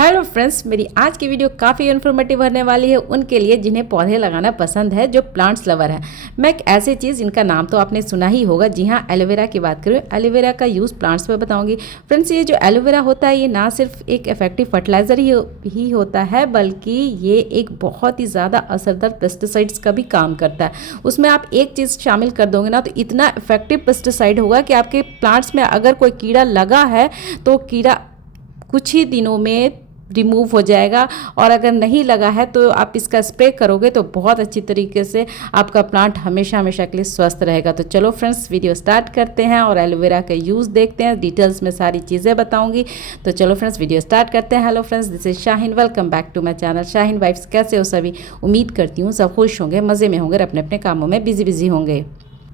Hello friends, मेरी आज की वीडियो काफ़ी इन्फॉर्मेटिव रहने वाली है उनके लिए जिन्हें पौधे लगाना पसंद है, जो प्लांट्स लवर है। मैं एक ऐसी चीज़ जिनका नाम तो आपने सुना ही होगा। जी हाँ, एलोवेरा की बात करूँ। एलोवेरा का यूज़ प्लांट्स में बताऊंगी। फ्रेंड्स, ये जो एलोवेरा होता है ये ना सिर्फ एक इफेक्टिव फर्टिलाइज़र ही होता है, बल्कि ये एक बहुत ही ज़्यादा असरदार पेस्टिसाइड्स का भी काम करता है। उसमें आप एक चीज़ शामिल कर दोगे ना तो इतना इफेक्टिव पेस्टिसाइड होगा कि आपके प्लांट्स में अगर कोई कीड़ा लगा है तो कीड़ा कुछ ही दिनों में रिमूव हो जाएगा, और अगर नहीं लगा है तो आप इसका स्प्रे करोगे तो बहुत अच्छी तरीके से आपका प्लांट हमेशा हमेशा के लिए स्वस्थ रहेगा। तो चलो फ्रेंड्स, वीडियो स्टार्ट करते हैं और एलोवेरा का यूज़ देखते हैं। डिटेल्स में सारी चीज़ें बताऊंगी। तो चलो फ्रेंड्स, वीडियो स्टार्ट करते हैं। Hello friends, this is Shaheen. Welcome back to my channel Shaheen vibes. कैसे हो सभी? उम्मीद करती हूँ सब खुश होंगे, मज़े में होंगे, अपने अपने कामों में बिजी होंगे।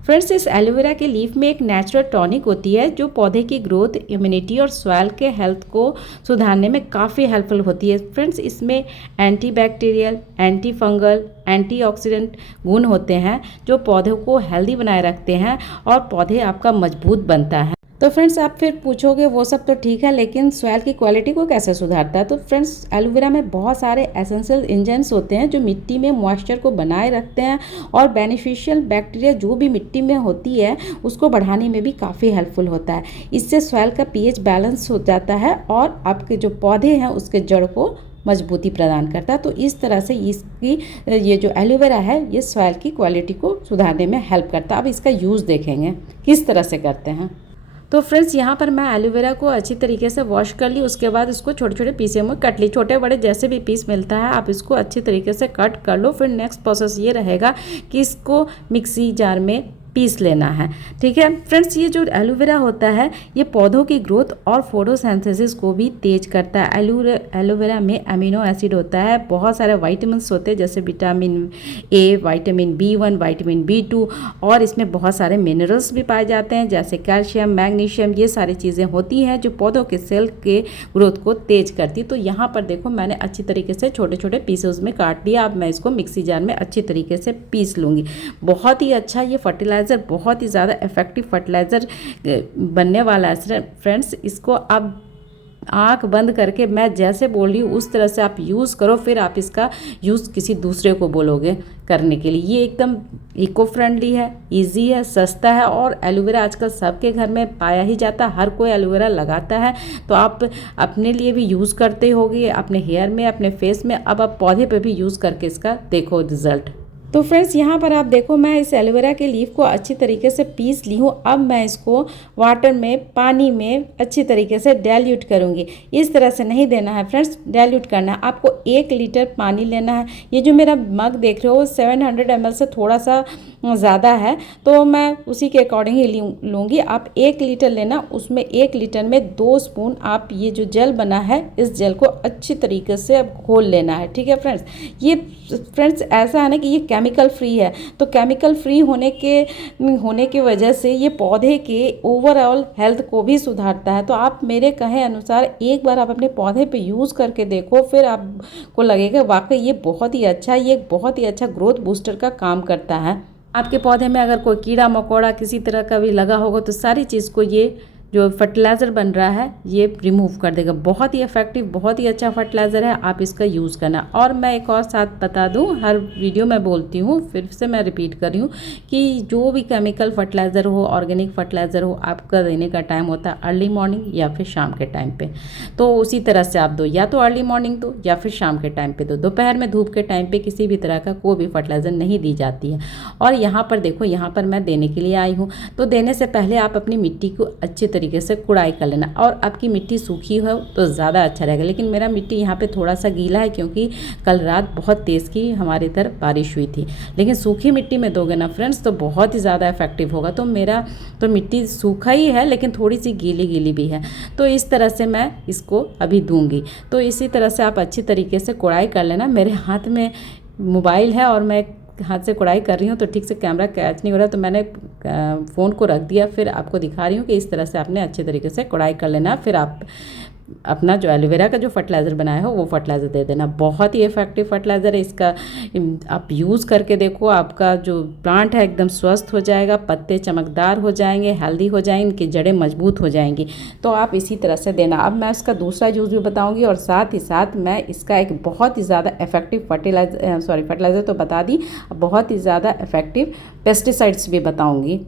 फ्रेंड्स, इस एलोवेरा के लीफ में एक नेचुरल टॉनिक होती है जो पौधे की ग्रोथ, इम्यूनिटी और सॉइल के हेल्थ को सुधारने में काफ़ी हेल्पफुल होती है। फ्रेंड्स, इसमें anti bacterial, anti fungal, antioxidant गुण होते हैं जो पौधों को हेल्दी बनाए रखते हैं और पौधे आपका मजबूत बनता है। तो फ्रेंड्स, आप फिर पूछोगे वो सब तो ठीक है, लेकिन सॉइल की क्वालिटी को कैसे सुधारता है? तो फ्रेंड्स, एलोवेरा में बहुत सारे एसेंशियल एंजाइम्स होते हैं जो मिट्टी में मॉइस्चर को बनाए रखते हैं और बेनिफिशियल बैक्टीरिया जो भी मिट्टी में होती है उसको बढ़ाने में भी काफ़ी हेल्पफुल होता है। इससे सॉइल का पीएच बैलेंस हो जाता है और आपके जो पौधे हैं उसके जड़ को मजबूती प्रदान करता है। तो इस तरह से इसकी ये जो एलोवेरा है ये सॉइल की क्वालिटी को सुधारने में हेल्प करता है। अब इसका यूज़ देखेंगे किस तरह से करते हैं। तो फ्रेंड्स, यहाँ पर मैं एलोवेरा को अच्छी तरीके से वॉश कर ली। उसके बाद इसको छोटे छोटे पीसे में कट ली। छोटे बड़े जैसे भी पीस मिलता है आप इसको अच्छी तरीके से कट कर लो। फिर नेक्स्ट प्रोसेस ये रहेगा कि इसको मिक्सी जार में पीस लेना है। ठीक है फ्रेंड्स, ये जो एलोवेरा होता है ये पौधों की ग्रोथ और फोटोसिंथेसिस को भी तेज करता है। एलोवेरा में अमीनो एसिड होता है, बहुत सारे वाइटामिन्स होते हैं जैसे vitamin A, vitamin B1, vitamin B2, और इसमें बहुत सारे मिनरल्स भी पाए जाते हैं जैसे कैल्शियम, मैग्नीशियम। ये सारी चीज़ें होती हैं जो पौधों के सेल के ग्रोथ को तेज करती। तो यहाँ पर देखो मैंने अच्छी तरीके से छोटे छोटे पीसेस में काट दिया। अब मैं इसको मिक्सी जार में अच्छी तरीके से पीस लूँगी। बहुत ही अच्छा ये फर्टिलाइजर, बहुत ही ज़्यादा इफेक्टिव फर्टिलाइज़र बनने वाला है फ्रेंड्स। इसको अब आंख बंद करके मैं जैसे बोल रही हूँ उस तरह से आप यूज़ करो, फिर आप इसका यूज़ किसी दूसरे को बोलोगे करने के लिए। ये एकदम इको फ्रेंडली है, इजी है, सस्ता है, और एलोवेरा आजकल सबके घर में पाया ही जाता है। हर कोई एलोवेरा लगाता है। तो आप अपने लिए भी यूज़ करते होगे, अपने हेयर में, अपने फेस में। अब आप पौधे पे भी यूज़ करके इसका देखो रिजल्ट। तो फ्रेंड्स, यहाँ पर आप देखो मैं इस एलोवेरा के लीफ को अच्छी तरीके से पीस ली हूँ। अब मैं इसको वाटर में, पानी में अच्छी तरीके से डाइल्यूट करूँगी। इस तरह से नहीं देना है फ्रेंड्स, डाइल्यूट करना है। आपको 1 लीटर पानी लेना है। ये जो मेरा मग देख रहे हो 700 ml से थोड़ा सा ज़्यादा है, तो मैं उसी के अकॉर्डिंग ही लूँगी। आप 1 लीटर लेना, उसमें 1 लीटर में 2 स्पून आप ये जो जेल बना है इस जेल को अच्छी तरीके से अब घोल लेना है। ठीक है फ्रेंड्स, ये फ्रेंड्स ऐसा है ना कि ये केमिकल फ्री है। तो केमिकल फ्री होने की वजह से ये पौधे के ओवरऑल हेल्थ को भी सुधारता है। तो आप मेरे कहे अनुसार एक बार आप अपने पौधे पे यूज़ करके देखो, फिर आपको लगेगा वाकई ये बहुत ही अच्छा, ये बहुत ही अच्छा ग्रोथ बूस्टर का काम करता है। आपके पौधे में अगर कोई कीड़ा मकोड़ा किसी तरह का भी लगा होगा तो सारी चीज़ को ये जो फर्टिलाइज़र बन रहा है ये रिमूव कर देगा। बहुत ही इफेक्टिव, बहुत ही अच्छा फर्टिलाइज़र है, आप इसका यूज़ करना। और मैं एक और साथ बता दूं, हर वीडियो में बोलती हूँ, फिर से मैं रिपीट कर रही हूँ कि जो भी केमिकल फर्टिलाइज़र हो, ऑर्गेनिक फर्टिलाइज़र हो, आपका देने का टाइम होता है अर्ली मॉर्निंग या फिर शाम के टाइम पे। तो उसी तरह से आप दो, या तो अर्ली मॉर्निंग दो या फिर शाम के टाइम पे दो। दोपहर में धूप के टाइम पे किसी भी तरह का कोई भी फर्टिलाइज़र नहीं दी जाती है। और यहाँ पर देखो, यहाँ पर मैं देने के लिए आई हूँ। तो देने से पहले आप अपनी मिट्टी को अच्छे तरीके से कुड़ाई कर लेना, और आपकी मिट्टी सूखी हो तो ज़्यादा अच्छा रहेगा। लेकिन मेरा मिट्टी यहाँ पे थोड़ा सा गीला है क्योंकि कल रात बहुत तेज़ की हमारी तरफ बारिश हुई थी। लेकिन सूखी मिट्टी में दोगे ना फ्रेंड्स तो बहुत ही ज़्यादा इफेक्टिव होगा। तो मेरा तो मिट्टी सूखा ही है लेकिन थोड़ी सी गीली गीली भी है। तो इस तरह से मैं इसको अभी दूंगी। तो इसी तरह से आप अच्छी तरीके से कुड़ाई कर लेना। मेरे हाथ में मोबाइल है और मैं हाथ से कुड़ाई कर रही हूँ तो ठीक से कैमरा कैच नहीं हो रहा, तो मैंने फ़ोन को रख दिया। फिर आपको दिखा रही हूँ कि इस तरह से आपने अच्छे तरीके से कुड़ाई कर लेना। फिर आप अपना जो एलोवेरा का जो फर्टिलाइज़र बनाया हो वो फर्टिलाइज़र दे देना। बहुत ही इफ़ेक्टिव फर्टिलाइज़र है इसका, आप यूज़ करके देखो, आपका जो प्लांट है एकदम स्वस्थ हो जाएगा, पत्ते चमकदार हो जाएंगे, हेल्दी हो जाएंगे, इनकी जड़ें मजबूत हो जाएंगी। तो आप इसी तरह से देना। अब मैं इसका दूसरा यूज़ भी बताऊँगी और साथ ही साथ मैं इसका एक बहुत ही ज़्यादा इफेक्टिव फर्टिलाइज़र तो बता दी, बहुत ही ज़्यादा इफेक्टिव पेस्टिसाइड्स भी बताऊँगी।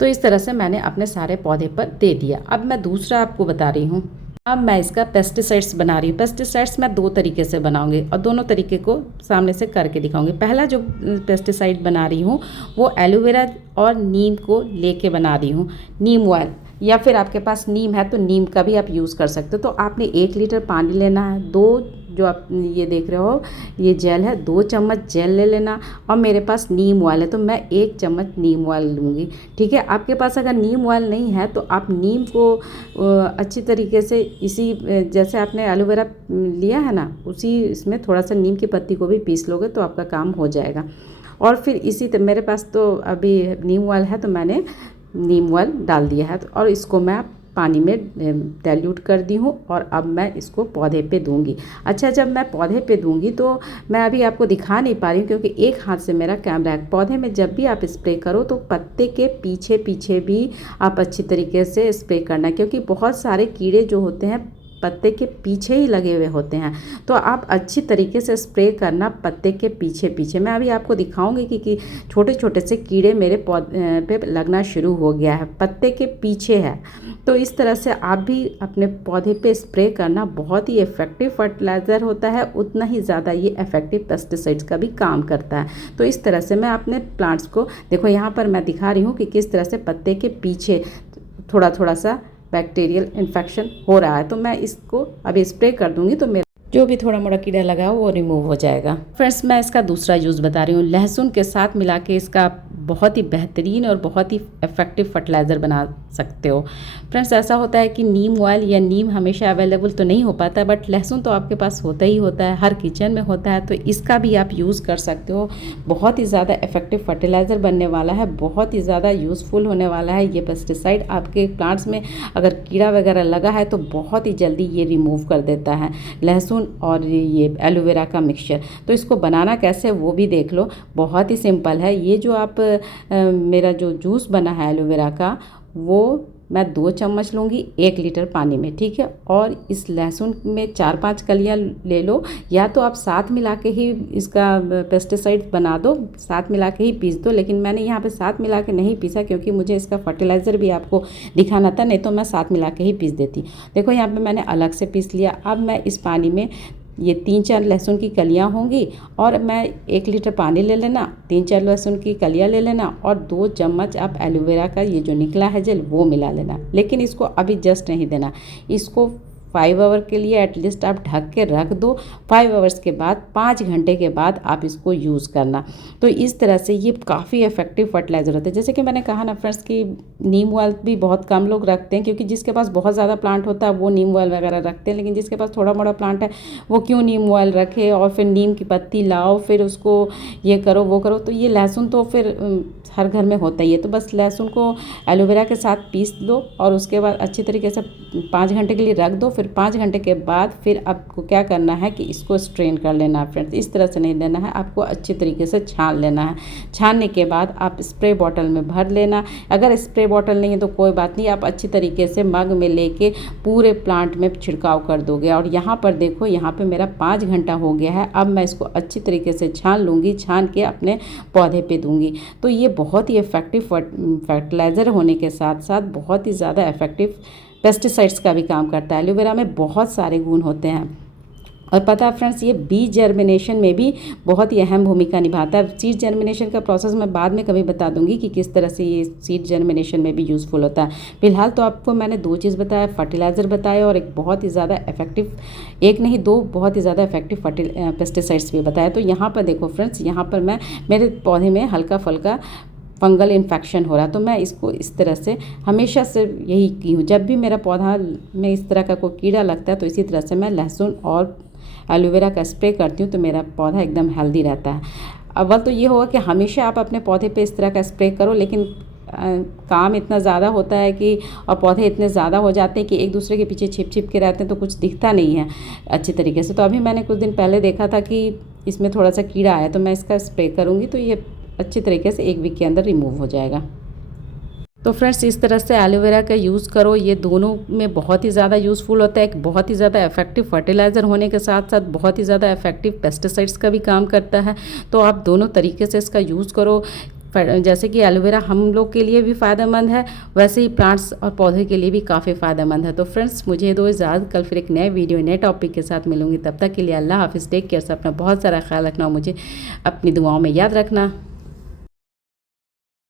तो इस तरह से मैंने अपने सारे पौधे पर दे दिया। अब मैं दूसरा आपको बता रही हूँ। अब मैं इसका पेस्टिसाइड्स बना रही हूँ। पेस्टिसाइड्स मैं 2 तरीके से बनाऊंगी और दोनों तरीके को सामने से करके दिखाऊंगी। पहला जो पेस्टिसाइड बना रही हूँ वो एलोवेरा और नीम को लेके बना रही हूँ। नीम ऑयल, या फिर आपके पास नीम है तो नीम का भी आप यूज़ कर सकते हो। तो आपने 1 लीटर पानी लेना है, 2 जो आप ये देख रहे हो ये जेल है, 2 चम्मच जेल ले लेना, और मेरे पास नीम ऑयल है तो मैं 1 चम्मच नीम ऑयल लूँगी। ठीक है, आपके पास अगर नीम ऑयल नहीं है तो आप नीम को अच्छी तरीके से इसी जैसे आपने एलोवेरा लिया है ना, उसी इसमें थोड़ा सा नीम की पत्ती को भी पीस लोगे तो आपका काम हो जाएगा। और फिर इसी तरह मेरे पास तो अभी नीम ऑयल है तो मैंने नीम ऑयल डाल दिया है, और इसको मैं पानी में डाइल्यूट कर दी हूँ और अब मैं इसको पौधे पे दूंगी। अच्छा, जब मैं पौधे पे दूंगी तो मैं अभी आपको दिखा नहीं पा रही हूँ क्योंकि एक हाथ से मेरा कैमरा है। पौधे में जब भी आप स्प्रे करो तो पत्ते के पीछे पीछे भी आप अच्छी तरीके से स्प्रे करना, क्योंकि बहुत सारे कीड़े जो होते हैं पत्ते के पीछे ही लगे हुए होते हैं। तो आप अच्छी तरीके से स्प्रे करना पत्ते के पीछे पीछे। मैं अभी आपको दिखाऊंगी कि छोटे छोटे से कीड़े मेरे पौधे पे लगना शुरू हो गया है, पत्ते के पीछे है। तो इस तरह से आप भी अपने पौधे पे स्प्रे करना। बहुत ही इफेक्टिव फर्टिलाइज़र होता है, उतना ही ज़्यादा ये इफेक्टिव पेस्टिसाइड्स का भी काम करता है। तो इस तरह से मैं अपने प्लांट्स को, देखो यहाँ पर मैं दिखा रही हूँ कि किस तरह से पत्ते के पीछे थोड़ा थोड़ा सा बैक्टीरियल इन्फेक्शन हो रहा है। तो मैं इसको अभी स्प्रे कर दूंगी तो मेरा जो भी थोड़ा मोड़ा कीड़ा लगा हो वो रिमूव हो जाएगा। फ्रेंड्स, मैं इसका दूसरा यूज़ बता रही हूँ। लहसुन के साथ मिला के इसका बहुत ही बेहतरीन और बहुत ही इफेक्टिव फर्टिलाइज़र बना सकते हो। फ्रेंड्स, ऐसा होता है कि नीम ऑयल या नीम हमेशा अवेलेबल तो नहीं हो पाता, बट लहसुन तो आपके पास होता ही होता है, हर किचन में होता है, तो इसका भी आप यूज़ कर सकते हो। बहुत ही ज़्यादा इफेक्टिव फर्टिलाइज़र बनने वाला है, बहुत ही ज़्यादा यूज़फुल होने वाला है ये पेस्टिसाइड। आपके प्लांट्स में अगर कीड़ा वगैरह लगा है तो बहुत ही जल्दी ये रिमूव कर देता है, लहसुन और ये एलोवेरा का मिक्सचर। तो इसको बनाना कैसे वो भी देख लो, बहुत ही सिंपल है। ये जो आप मेरा जो जूस बना है एलोवेरा का, वो मैं 2 चम्मच लूँगी 1 लीटर पानी में। ठीक है, और इस लहसुन में 4-5 कलियाँ ले लो, या तो आप साथ मिला के ही इसका पेस्टिसाइड बना दो, साथ मिला के ही पीस दो। लेकिन मैंने यहाँ पे साथ मिला के नहीं पीसा क्योंकि मुझे इसका फर्टिलाइज़र भी आपको दिखाना था, नहीं तो मैं साथ मिला के ही पीस देती। देखो यहाँ पे मैंने अलग से पीस लिया। अब मैं इस पानी में ये 3-4 लहसुन की कलियां होंगी, और मैं 1 लीटर पानी ले लेना, 3-4 लहसुन की कलियां ले लेना, और 2 चम्मच आप एलोवेरा का ये जो निकला है जेल वो मिला लेना। लेकिन इसको अभी जस्ट नहीं देना, इसको 5 आवर के लिए एटलीस्ट आप ढक के रख दो। 5 आवर्स के बाद 5 घंटे के बाद आप इसको यूज़ करना। तो इस तरह से ये काफ़ी इफेक्टिव फर्टिलाइज़र होता है। जैसे कि मैंने कहा ना फ्रेंड्स कि नीम ऑयल भी बहुत कम लोग रखते हैं, क्योंकि जिसके पास बहुत ज़्यादा प्लांट होता है वो नीम ऑयल वगैरह रखते हैं, लेकिन जिसके पास थोड़ा मोड़ा प्लांट है वो क्यों नीम ऑयल रखे, और फिर नीम की पत्ती लाओ, फिर उसको ये करो वो करो। तो ये लहसुन तो फिर हर घर में होता ही है। तो बस लहसुन को एलोवेरा के साथ पीस लो और उसके बाद अच्छी तरीके से 5 घंटे के लिए रख दो। फिर 5 घंटे के बाद फिर आपको क्या करना है कि इसको स्ट्रेन कर लेना है फ्रेंड्स। इस तरह से नहीं लेना है, आपको अच्छी तरीके से छान लेना है। छानने के बाद आप स्प्रे बॉटल में भर लेना। अगर स्प्रे बॉटल नहीं है तो कोई बात नहीं, आप अच्छी तरीके से मग में लेके पूरे प्लांट में छिड़काव कर दोगे। और यहाँ पर देखो, यहाँ पर मेरा 5 घंटा हो गया है। अब मैं इसको अच्छी तरीके से छान लूँगी, छान के अपने पौधे पे दूँगी। तो ये बहुत ही इफेक्टिव फर्टिलाइज़र होने के साथ साथ बहुत ही ज़्यादा इफेक्टिव पेस्टिसाइड्स का भी काम करता है। एलोवेरा में बहुत सारे गुण होते हैं। और पता है फ्रेंड्स, ये बीज जर्मिनेशन में भी बहुत ही अहम भूमिका निभाता है। सीड जर्मिनेशन का प्रोसेस मैं बाद में कभी बता दूंगी कि किस तरह से ये सीड जर्मिनेशन में भी यूज़फुल होता है। फिलहाल तो आपको मैंने 2 चीज़ बताया, फर्टिलाइज़र बताया और एक बहुत ही ज़्यादा इफेक्टिव, एक नहीं 2 बहुत ही ज़्यादा इफेक्टिव पेस्टिसाइड्स भी बताया। तो यहाँ पर देखो फ्रेंड्स, यहाँ पर मैं मेरे पौधे में हल्का फुल्का फंगल इन्फेक्शन हो रहा है, तो मैं इसको इस तरह से हमेशा से यही की हूँ। जब भी मेरा पौधा में इस तरह का कोई कीड़ा लगता है तो इसी तरह से मैं लहसुन और एलोवेरा का स्प्रे करती हूँ, तो मेरा पौधा एकदम हेल्दी रहता है। अव्वल तो ये होगा कि हमेशा आप अपने पौधे पे इस तरह का स्प्रे करो, लेकिन काम इतना ज़्यादा होता है कि और पौधे इतने ज़्यादा हो जाते हैं कि एक दूसरे के पीछे छिप छिप के रहते हैं, तो कुछ दिखता नहीं है अच्छी तरीके से। तो अभी मैंने कुछ दिन पहले देखा था कि इसमें थोड़ा सा कीड़ा आया, तो मैं इसका स्प्रे करूँगी तो ये अच्छी तरीके से 1 वीक के अंदर रिमूव हो जाएगा। तो फ्रेंड्स, इस तरह से एलोवेरा का यूज़ करो, ये दोनों में बहुत ही ज़्यादा यूज़फुल होता है। एक बहुत ही ज़्यादा इफेक्टिव फर्टिलाइज़र होने के साथ साथ बहुत ही ज़्यादा इफेक्टिव पेस्टिसाइड्स का भी काम करता है। तो आप दोनों तरीके से इसका यूज़ करो। जैसे कि एलोवेरा हम लोग के लिए भी फ़ायदेमंद है, वैसे ही प्लांट्स और पौधे के लिए भी काफ़ी फ़ायदेमंद है। तो फ्रेंड्स, मुझे दो इजाज़त, कल फिर एक नए वीडियो नए टॉपिक के साथ मिलूंगी। तब तक के लिए अल्लाह हाफिज़, टेक केयर से अपना बहुत सारा ख्याल रखना, मुझे अपनी दुआओं में याद रखना।